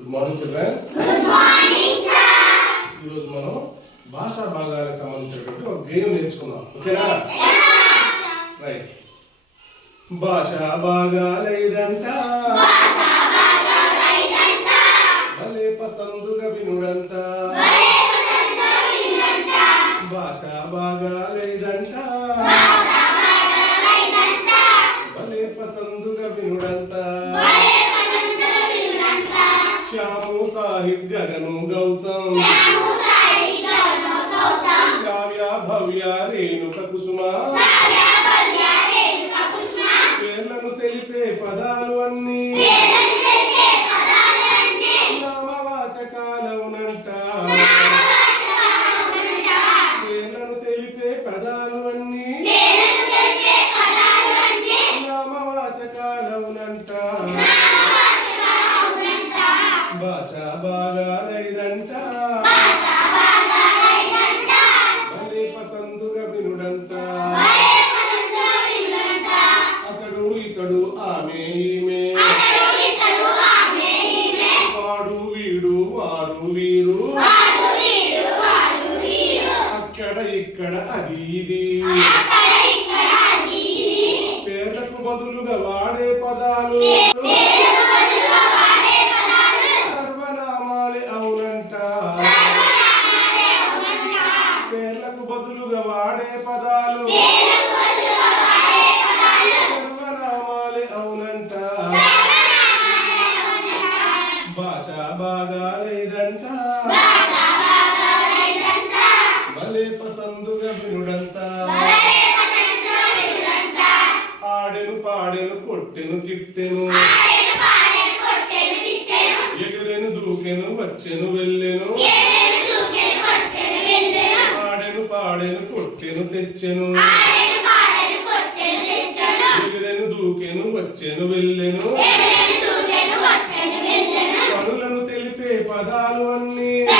Good morning children ఈరోజు మనం భాషా భాగాలకు సంబంధించినటువంటి ఒక గేమ్ నేర్చుకుందాం. ఓకేనా? రైట్ భాషా భాగాలైదంట. భలే పసందుగా వినుడంట. భాషా భాగాలైదంట. భవ్య రేణుక కుసుమ. పేర్లను తెలిపే పదాలు అన్నీ. నామవాచకాలవునంట పేర్లను తెలిపే పదాలు అన్నీ. నామవాచకాలవునంట భాష బాగాలైదంట agiri పాడెను కొట్టెను తిట్టెను. ఎగురెను దూకెను వచ్చెను వెళ్ళెను. ఆడెను పాడెను కొట్టెను తెచ్చెను. ఎగురెను దూకెను వచ్చెను వెళ్ళెను. పనులను తెలిపే పదాలు అన్నీ.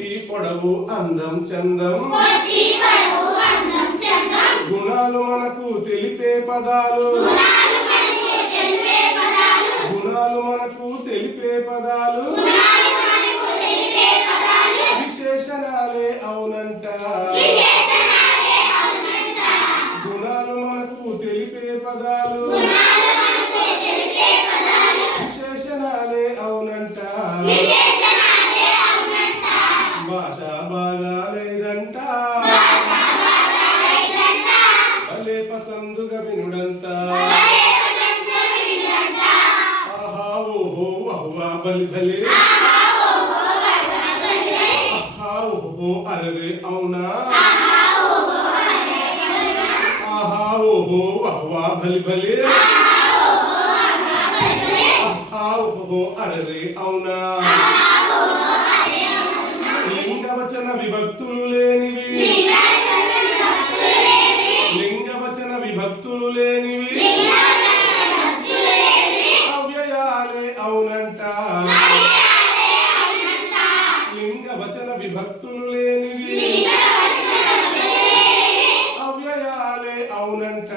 పొట్టి పొడవు అందం చందం. గుణాలు మనకు తెలిపే పదాలు. ఓహో బలి భలే ఆహా అవునా? ఆహా ఓహో వహ్వా బలి భలే ఆహా అరరే అవునా? లింగవచన విభక్తులు లేనివి. లింగవచన విభక్తులు లేనివి. అవ్యయాలే అవునంట. లింగవచన విభక్తులు లేనివి. అవ్యయాలే అవునంట.